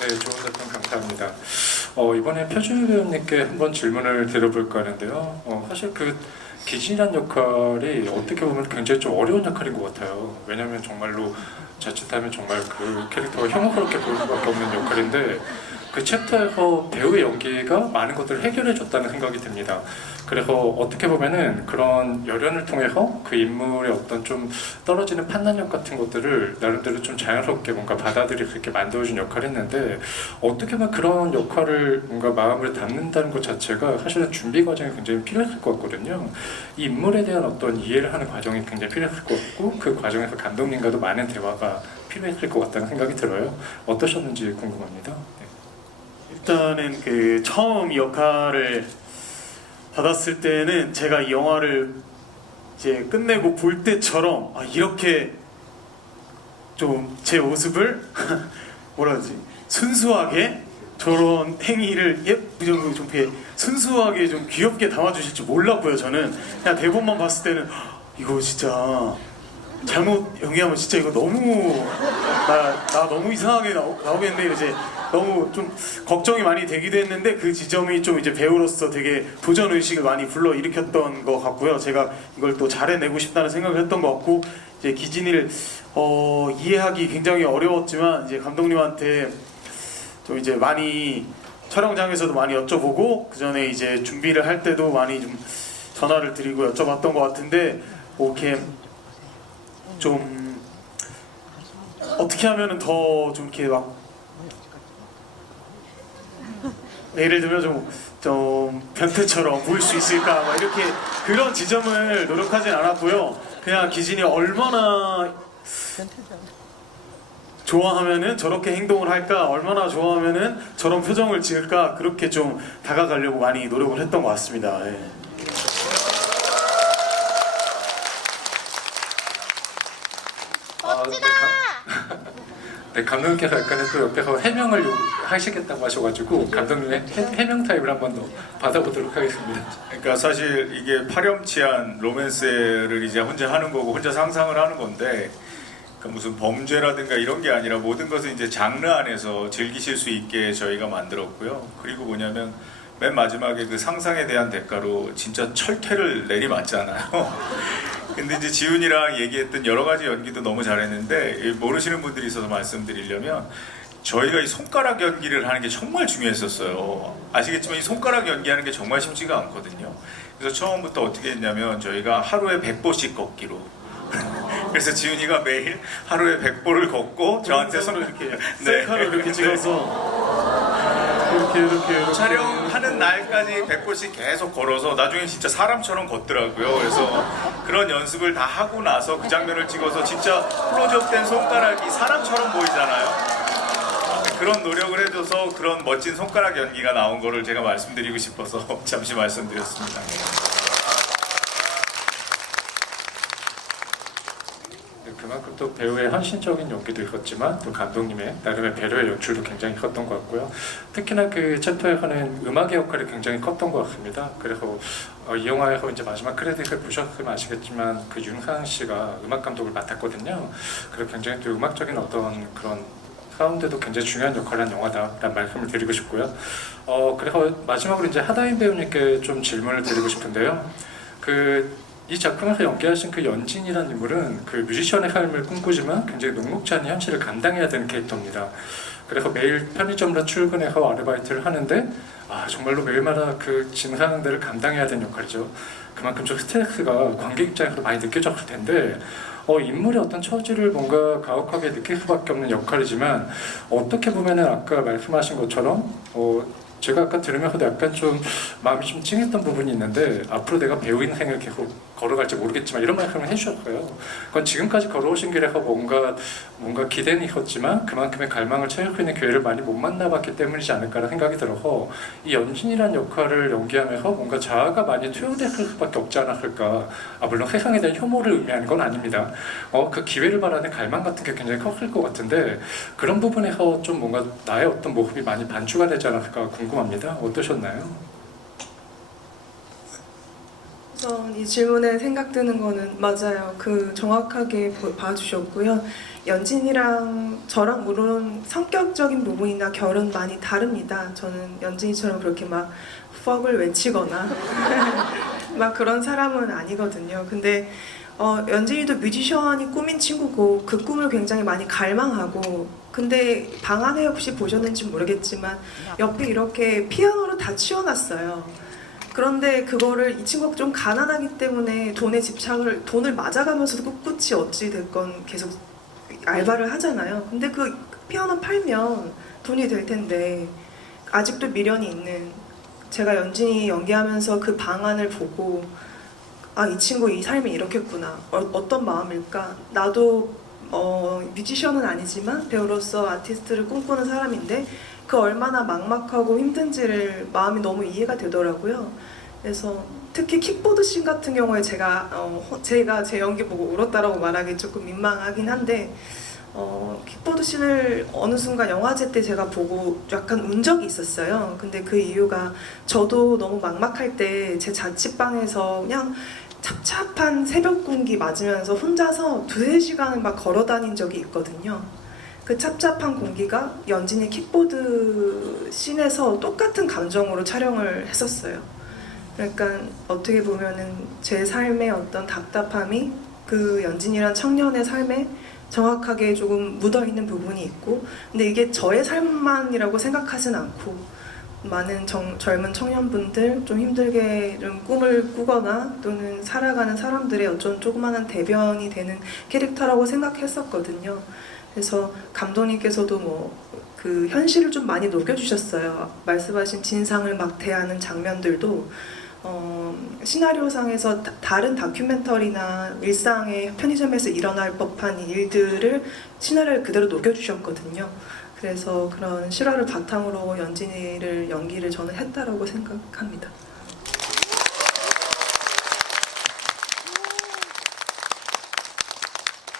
네, 좋은 답변 감사합니다. 이번에 표준희 배우님께 한번 질문을 드려볼까 하는데요. 사실 그 기진이란 역할이 어떻게 보면 굉장히 좀 어려운 역할인 것 같아요. 왜냐하면 정말로 자칫하면 정말 그 캐릭터가 혐오스럽게 보일 수밖에 없는 역할인데 그 챕터에서 배우의 연기가 많은 것들을 해결해줬다는 생각이 듭니다. 그래서 어떻게 보면은 그런 열연을 통해서 그 인물의 어떤 좀 떨어지는 판단력 같은 것들을 나름대로 좀 자연스럽게 뭔가 받아들일 수 있게 만들어준 역할을 했는데 어떻게 보면 그런 역할을 뭔가 마음을 담는다는 것 자체가 사실은 준비 과정이 굉장히 필요했을 것 같거든요. 이 인물에 대한 어떤 이해를 하는 과정이 굉장히 필요했을 것 같고 그 과정에서 감독님과도 많은 대화가 필요했을 것 같다는 생각이 들어요. 어떠셨는지 궁금합니다. 네. 일단은 그 처음 역할을 받았을 때는 제가 이 영화를 이제 끝내고 볼 때처럼 이렇게 좀 제 모습을 뭐라 하지? 순수하게 저런 행위를 좀 이렇게 순수하게 좀 귀엽게 담아주실 줄 몰랐고요. 저는 그냥 대본만 봤을 때는 이거 진짜 잘못 연기하면 진짜 이거 너무 나 너무 이상하게 나오겠는데 이제 너무 좀 걱정이 많이 되기도 했는데 그 지점이 좀 이제 배우로서 되게 도전 의식을 많이 불러 일으켰던 것 같고요. 제가 이걸 또 잘해내고 싶다는 생각을 했던 것 같고 이제 기진이를 이해하기 굉장히 어려웠지만 이제 감독님한테 좀 이제 많이 촬영장에서도 많이 여쭤보고 그 전에 이제 준비를 할 때도 많이 좀 전화를 드리고 여쭤봤던 것 같은데 뭐 이렇게 좀 어떻게 하면은 더 좀 이렇게 막 예를 들면 좀 변태처럼 보일 수 있을까 막 이렇게 그런 지점을 노력하진 않았고요. 그냥 기진이 얼마나 좋아하면은 저렇게 행동을 할까, 얼마나 좋아하면은 저런 표정을 지을까 그렇게 좀 다가가려고 많이 노력을 했던 것 같습니다. 예. 네, 감독님께서 약간의 또 옆에서 해명을 하시겠다고 하셔가지고 감독님의 해명 타임을 한번 더 받아보도록 하겠습니다. 그러니까 사실 이게 파렴치한 로맨스를 이제 혼자 하는 거고 혼자 상상을 하는 건데 그러니까 무슨 범죄라든가 이런 게 아니라 모든 것을 이제 장르 안에서 즐기실 수 있게 저희가 만들었고요. 그리고 뭐냐면 맨 마지막에 그 상상에 대한 대가로 진짜 철퇴를 내리맞잖아요. 근데 이제 지훈이랑 얘기했던 여러 가지 연기도 너무 잘했는데 모르시는 분들이 있어서 말씀드리려면 저희가 이 손가락 연기를 하는 게 정말 중요했었어요. 아시겠지만 이 손가락 연기하는 게 정말 쉽지가 않거든요. 그래서 처음부터 어떻게 했냐면 저희가 하루에 100보씩 걷기로 그래서 지훈이가 매일 하루에 100보를 걷고 저한테 손을 이렇게 셀카로 이렇게 찍어서 이렇게 촬영하는 날까지 100보씩 계속 걸어서 나중에 진짜 사람처럼 걷더라고요. 그래서 그런 연습을 다 하고 나서 그 장면을 찍어서 진짜 클로즈업된 손가락이 사람처럼 보이잖아요. 그런 노력을 해줘서 그런 멋진 손가락 연기가 나온 거를 제가 말씀드리고 싶어서 잠시 말씀드렸습니다. 그만큼 또 배우의 헌신적인 연기도 있었지만 또 감독님의 나름의 배려의 연출도 굉장히 컸던 것 같고요. 특히나 그 챕터에서는 음악의 역할이 굉장히 컸던 것 같습니다. 그래서 이 영화에서 이제 마지막 크레딧을 보셨으면 아시겠지만 그 윤상 씨가 음악 감독을 맡았거든요. 그래서 굉장히 또 음악적인 어떤 그런 사운드도 굉장히 중요한 역할을 한 영화다라는 말씀을 드리고 싶고요. 그래서 마지막으로 이제 하다인 배우님께 좀 질문을 드리고 싶은데요. 이 작품에서 연기하신 그 연진이라는 인물은 그 뮤지션의 삶을 꿈꾸지만 굉장히 녹록지 않은 현실을 감당해야 되는 캐릭터입니다. 그래서 매일 편의점으로 출근해서 아르바이트를 하는데 정말로 매일마다 그 진상들을 감당해야 되는 역할이죠. 그만큼 좀 스트레스가 관객 입장에서 많이 느껴졌을 텐데 인물의 어떤 처지를 뭔가 가혹하게 느낄 수밖에 없는 역할이지만 어떻게 보면은 아까 말씀하신 것처럼 제가 아까 들으면서도 약간 좀 마음이 좀 찡했던 부분이 있는데 앞으로 내가 배우 인생을 계속 걸어갈지 모르겠지만 이런 말씀을 해주셨어요. 그건 지금까지 걸어오신 길에서 뭔가 기대는 있었지만 그만큼의 갈망을 채울 수 있는 기회를 많이 못 만나봤기 때문이지 않을까라는 생각이 들어서 이 연진이라는 역할을 연기하면서 뭔가 자아가 많이 투영됐을 수밖에 없지 않았을까. 물론 세상에 대한 혐오를 의미하는 건 아닙니다. 그 기회를 바라는 갈망 같은 게 굉장히 컸을 것 같은데 그런 부분에서 좀 뭔가 나의 어떤 모습이 많이 반추가 되지 않았을까 궁금합니다. 어떠셨나요? 우선 이 질문에 생각 드는 거는 맞아요. 정확하게 봐주셨고요. 연진이랑 저랑 물론 성격적인 부분이나 결은 많이 다릅니다. 저는 연진이처럼 그렇게 막 fuck을 외치거나 막 그런 사람은 아니거든요. 근데 연진이도 뮤지션이 꿈인 친구고 그 꿈을 굉장히 많이 갈망하고 근데 방 안에 혹시 보셨는지 모르겠지만 옆에 이렇게 피아노를 다 치워놨어요. 그런데 그거를 이 친구가 좀 가난하기 때문에 돈을 맞아가면서도 꿋꿋이 어찌 됐건 계속 알바를 하잖아요. 근데 그 피아노 팔면 돈이 될 텐데 아직도 미련이 있는 제가 연진이 연기하면서 그 방안을 보고 이 친구 이 삶이 이렇겠구나. 어떤 마음일까? 나도 뮤지션은 아니지만 배우로서 아티스트를 꿈꾸는 사람인데 그 얼마나 막막하고 힘든지를 마음이 너무 이해가 되더라고요. 그래서 특히 킥보드 씬 같은 경우에 제가 제 연기 보고 울었다라고 말하기 조금 민망하긴 한데 킥보드 씬을 어느 순간 영화제 때 제가 보고 약간 운 적이 있었어요. 근데 그 이유가 저도 너무 막막할 때 제 자취방에서 그냥 찹찹한 새벽 공기 맞으면서 혼자서 2-3시간을 막 걸어 다닌 적이 있거든요. 그 찹찹한 공기가 연진이 킥보드 씬에서 똑같은 감정으로 촬영을 했었어요. 그러니까 어떻게 보면은 제 삶의 어떤 답답함이 그 연진이란 청년의 삶에 정확하게 조금 묻어있는 부분이 있고, 근데 이게 저의 삶만이라고 생각하진 않고 많은 젊은 청년분들, 좀 힘들게 좀 꿈을 꾸거나 또는 살아가는 사람들의 어떤 조그마한 대변이 되는 캐릭터라고 생각했었거든요. 그래서 감독님께서도 그 현실을 좀 많이 녹여주셨어요. 말씀하신 진상을 막 대하는 장면들도 시나리오상에서 다른 다큐멘터리나 일상의 편의점에서 일어날 법한 일들을 시나리오에 그대로 녹여주셨거든요. 그래서 그런 실화를 바탕으로 연진이를 연기를 저는 했다라고 생각합니다.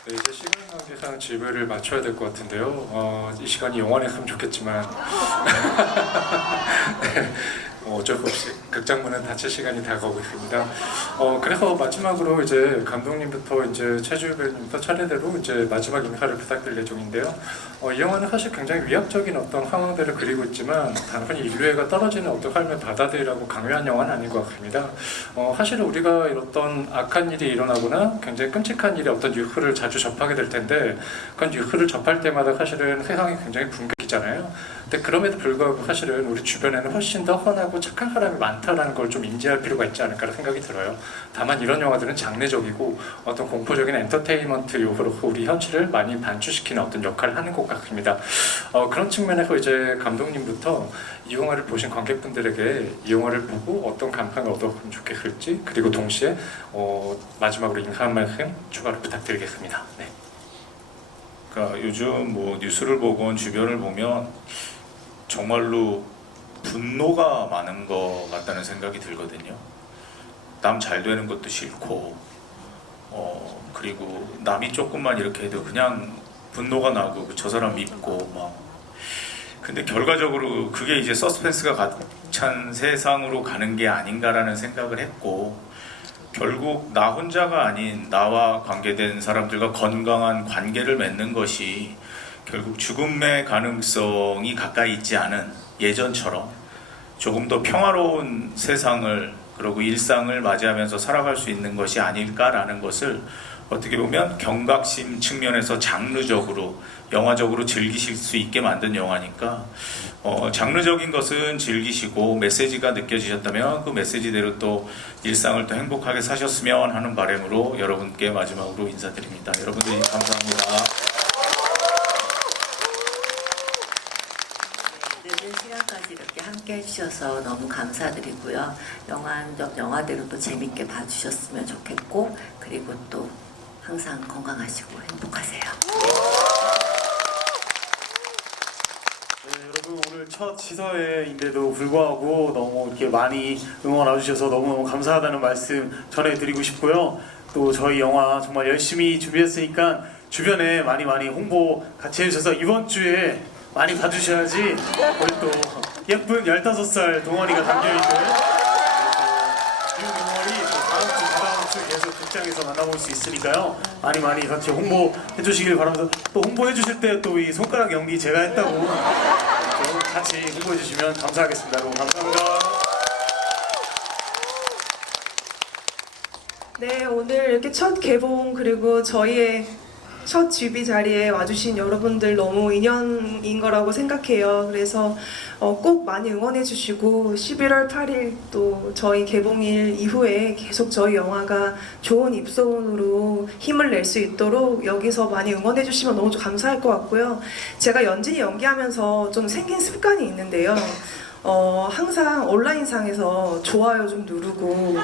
네, 이제 시간 관계상 질문을 맞춰야 될 것 같은데요. 이 시간이 영원했으면 좋겠지만 네, 어쩔 수 없이 극장문은 닫힐 시간이 다가오고 있습니다. 그래서 마지막으로 이제 감독님부터 이제 최주일 배우님부터 차례대로 이제 마지막 인사를 부탁드릴 예정인데요. 이 영화는 사실 굉장히 위압적인 어떤 상황들을 그리고 있지만 단순히 인류애가 떨어지는 어떤 삶의 바다들이라고 강요한 영화는 아닌 것 같습니다. 사실은 우리가 이런 악한 일이 일어나거나 굉장히 끔찍한 일의 어떤 뉴스를 자주 접하게 될 텐데 그런 뉴스를 접할 때마다 사실은 세상이 굉장히 붕괴이잖아요. 근데 그럼에도 불구하고 사실은 우리 주변에는 훨씬 더 선하고 착한 사람이 많다라는 걸 좀 인지할 필요가 있지 않을까 생각이 들어요. 다만 이런 영화들은 장르적이고 어떤 공포적인 엔터테인먼트 요소로서 우리 현실을 많이 반추시키는 어떤 역할을 하는 것 같습니다. 그런 측면에서 이제 감독님부터 이 영화를 보신 관객분들에게 이 영화를 보고 어떤 감상을 얻었으면 좋겠을지, 그리고 동시에 마지막으로 인사 한 말씀 추가로 부탁드리겠습니다. 네. 그러니까 요즘 뉴스를 보건 주변을 보면 정말로 분노가 많은 것 같다는 생각이 들거든요. 남 잘 되는 것도 싫고, 그리고 남이 조금만 이렇게 해도 그냥 분노가 나고 저 사람 믿고 막. 근데 결과적으로 그게 이제 서스펜스가 가득 찬 세상으로 가는 게 아닌가라는 생각을 했고, 결국 나 혼자가 아닌 나와 관계된 사람들과 건강한 관계를 맺는 것이 결국 죽음의 가능성이 가까이 있지 않은 예전처럼 조금 더 평화로운 세상을, 그리고 일상을 맞이하면서 살아갈 수 있는 것이 아닐까라는 것을 어떻게 보면 경각심 측면에서 장르적으로, 영화적으로 즐기실 수 있게 만든 영화니까 장르적인 것은 즐기시고 메시지가 느껴지셨다면 그 메시지대로 또 일상을 또 행복하게 사셨으면 하는 바람으로 여러분께 마지막으로 인사드립니다. 여러분들 감사합니다. 늦은 시간까지 이렇게 함께 해주셔서 너무 감사드리고요. 영화대로 또 재밌게 봐주셨으면 좋겠고, 그리고 또 항상 건강하시고 행복하세요. 네, 여러분 오늘 첫 시사회인데도 불구하고 너무 이렇게 많이 응원 와주셔서 너무 감사하다는 말씀 전해드리고 싶고요. 또 저희 영화 정말 열심히 준비했으니까 주변에 많이 홍보 같이 해주셔서 이번 주에 많이 봐주셔야지 우리 또 예쁜 15살 동원이가 담겨있는 동원이 다음 주 계속 극장에서 만나볼 수 있으니까요. 많이 같이 홍보해 주시길 바라면서, 또 홍보해 주실 때 또 이 손가락 연기 제가 했다고 좀 같이 홍보해 주시면 감사하겠습니다. 여러분 감사합니다. 네, 오늘 이렇게 첫 개봉 그리고 저희의 첫 뮤비 자리에 와주신 여러분들 너무 인연인 거라고 생각해요. 그래서 꼭 많이 응원해 주시고 11월 8일 또 저희 개봉일 이후에 계속 저희 영화가 좋은 입소문으로 힘을 낼 수 있도록 여기서 많이 응원해 주시면 너무 감사할 것 같고요. 제가 연진이 연기하면서 좀 생긴 습관이 있는데요. 항상 온라인상에서 좋아요 좀 누르고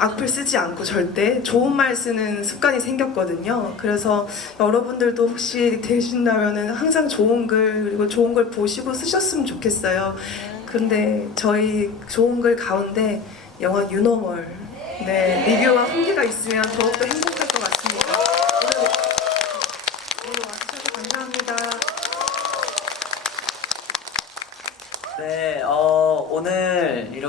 악플 쓰지 않고 절대 좋은 말 쓰는 습관이 생겼거든요. 그래서 여러분들도 혹시 되신다면은 항상 좋은 글, 그리고 좋은 걸 보시고 쓰셨으면 좋겠어요. 근데 저희 좋은 글 가운데 영화 유노멀 리뷰와 후기가 있으면 더욱더 행복할 것 같습니다.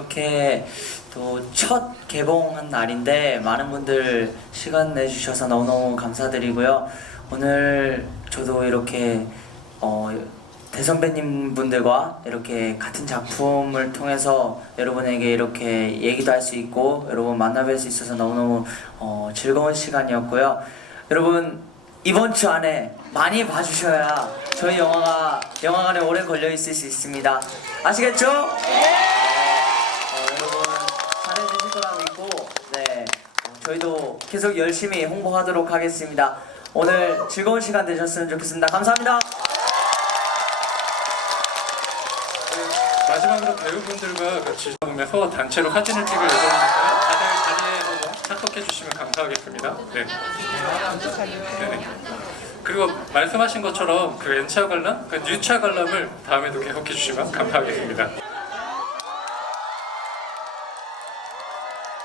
이렇게 또 첫 개봉한 날인데 많은 분들 시간 내주셔서 너무너무 감사드리고요. 오늘 저도 이렇게 대선배님 분들과 이렇게 같은 작품을 통해서 여러분에게 이렇게 얘기도 할 수 있고 여러분 만나뵐 수 있어서 너무너무 즐거운 시간이었고요. 여러분 이번 주 안에 많이 봐주셔야 저희 영화가 영화관에 오래 걸려 있을 수 있습니다. 아시겠죠? 여러분 잘해주실 거라 믿고 네 저희도 계속 열심히 홍보하도록 하겠습니다. 오늘 즐거운 시간 되셨으면 좋겠습니다. 감사합니다. 마지막으로 배우분들과 같이 보면서 단체로 사진을 찍을 예정이니까요. 다들 자리에 참석해 주시면 감사하겠습니다. 네. 네네. 그리고 말씀하신 것처럼 그 N차 관람, 그 N차 관람을 다음에도 계속해 주시면 감사하겠습니다.